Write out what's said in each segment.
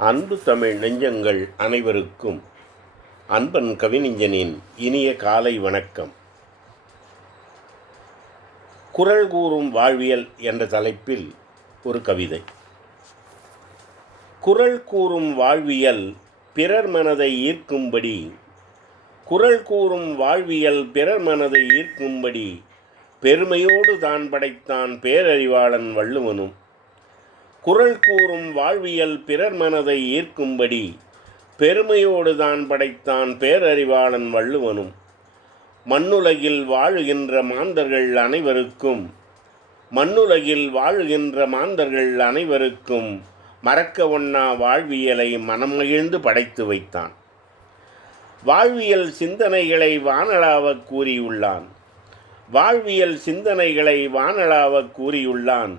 அன்பு தமிழ் நெஞ்சங்கள் அனைவருக்கும் அன்பன் கவிஞனின் இனிய காலை வணக்கம். குரல் கூறும் வாழ்வியல் என்ற தலைப்பில் ஒரு கவிதை. குரல் கூறும் வாழ்வியல் பிறர் மனதை ஈர்க்கும்படி குரல் கூறும் வாழ்வியல் பிறர் மனதை ஈர்க்கும்படி பெருமையோடு தான் படைத்தான் பேரறிவாளன் வள்ளுவனும் குரல் கூறும் வாழ்வியல் பிறர் மனதை ஈர்க்கும்படி பெருமையோடு தான் படைத்தான் பேரறிவாளன் வள்ளுவனும். மண்ணுலகில் வாழுகின்ற மாந்தர்கள் அனைவருக்கும் மண்ணுலகில் வாழுகின்ற மாந்தர்கள் அனைவருக்கும் மறக்க ஒண்ணா வாழ்வியலை மனமகிழ்ந்து படைத்து வைத்தான். வாழ்வியல் சிந்தனைகளை வானளாவ கூறியுள்ளான். வாழ்வியல் சிந்தனைகளை வானளாவ கூறியுள்ளான்.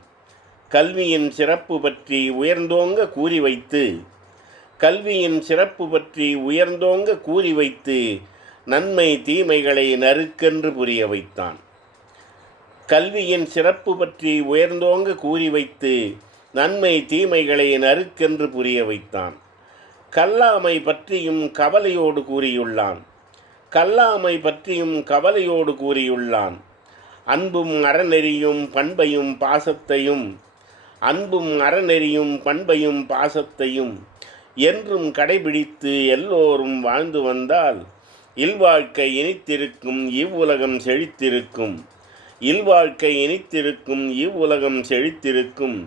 கல்வியின் சிறப்பு பற்றி உயர்ந்தோங்க கூறி வைத்து கல்வியின் சிறப்பு பற்றி உயர்ந்தோங்க கூறி வைத்து நன்மை தீமைகளை நறுக்கென்று புரிய வைத்தான். கல்வியின் சிறப்பு பற்றி உயர்ந்தோங்க கூறி வைத்து நன்மை தீமைகளை நறுக்கென்று புரிய வைத்தான். கல்லாமை பற்றியும் கவலையோடு கூறியுள்ளான். கல்லாமை பற்றியும் கவலையோடு கூறியுள்ளான். அன்பும் அறநெறியும் பண்பையும் பாசத்தையும் அன்பும் அறநெறியும் பண்பையும் பாசத்தையும் என்றும் கடைபிடித்து எல்லோரும் வாழ்ந்து வந்தால் இல்வாழ்க்கை இனித்திருக்கும் இவ்வுலகம் செழித்திருக்கும். இல்வாழ்க்கை இனித்திருக்கும் இவ்வுலகம் செழித்திருக்கும்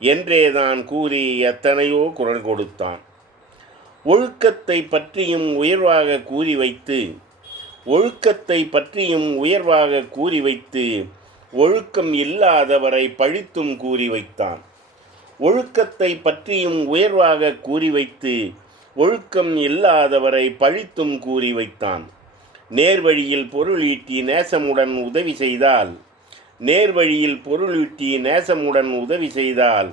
என்றேதான் கூறி எத்தனையோ குரல் கொடுத்தான். ஒழுக்கத்தை பற்றியும் உயர்வாக கூறி வைத்து ஒழுக்கத்தை பற்றியும் உயர்வாக கூறி வைத்து ஒழுக்கம் இல்லாதவரை பழித்தும் கூறி வைத்தான். ஒழுக்கத்தை பற்றியும் உயர்வாக கூறி வைத்து ஒழுக்கம் இல்லாதவரை பழித்தும் கூறி வைத்தான். நேர்வழியில் பொருளீட்டி நேசமுடன் உதவி செய்தால் நேர்வழியில் பொருளீட்டி நேசமுடன் உதவி செய்தால்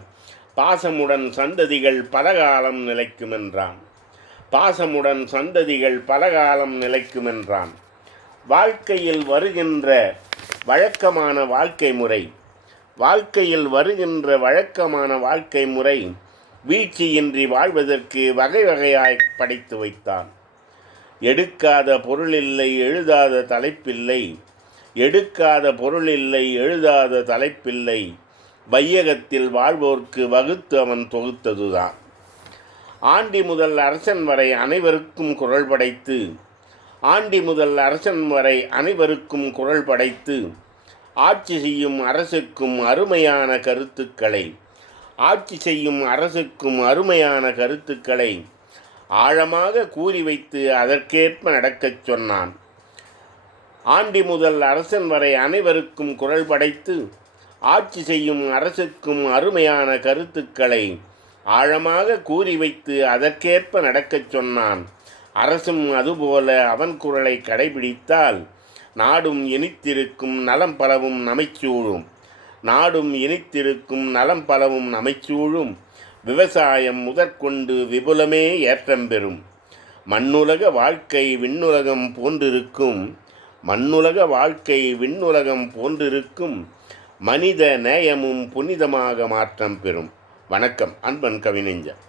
பாசமுடன் சந்ததிகள் பலகாலம் நிலைக்குமென்றான். பாசமுடன் சந்ததிகள் பலகாலம் நிலைக்குமென்றான். வாழ்க்கையில் வருகின்ற வழக்கமான வாழ்க்கை முறை. வாழ்க்கையில் வருகின்ற வழக்கமான வாழ்க்கை முறை வீழ்ச்சியின்றி வாழ்வதற்கு வகை வகையாய் படைத்து வைத்தான். எடுக்காத பொருளில்லை எழுதாத தலைப்பில்லை. எடுக்காத பொருளில்லை எழுதாத தலைப்பில்லை. வையகத்தில் வாழ்வோர்க்கு வகுத்து அவன் தொகுத்ததுதான். ஆண்டி முதல் அரசன் வரை அனைவருக்கும் குரல் படைத்து ஆண்டி முதல் அரசன் வரை அனைவருக்கும் குரல் படைத்து ஆட்சி செய்யும் அரசுக்கும் அருமையான கருத்துக்களை ஆட்சி செய்யும் அரசுக்கும் அருமையான கருத்துக்களை ஆழமாக கூறி வைத்து அதற்கேற்ப நடக்கச் சொன்னான். ஆண்டி முதல் அரசன் வரை அனைவருக்கும் குரல் படைத்து ஆட்சி செய்யும் அரசுக்கும் அருமையான கருத்துக்களை ஆழமாக கூறி வைத்து அதற்கேற்ப நடக்கச் சொன்னான். அரசும் அதுபோல அவன் குரலை கடைபிடித்தால் நாடும் இனித்திருக்கும் நலம் பலவும் நமைச்சூழும். நாடும் இனித்திருக்கும் நலம் பலவும் நமைச்சூழும். விவசாயம் முதற்கொண்டு விபுலமே ஏற்றம் பெறும். மண்ணுலக வாழ்க்கை விண்ணுலகம் போன்றிருக்கும். மண்ணுலக வாழ்க்கை விண்ணுலகம் போன்றிருக்கும். மனித நேயமும் புனிதமாக மாற்றம் பெறும். வணக்கம் அன்பன் கவிஞர்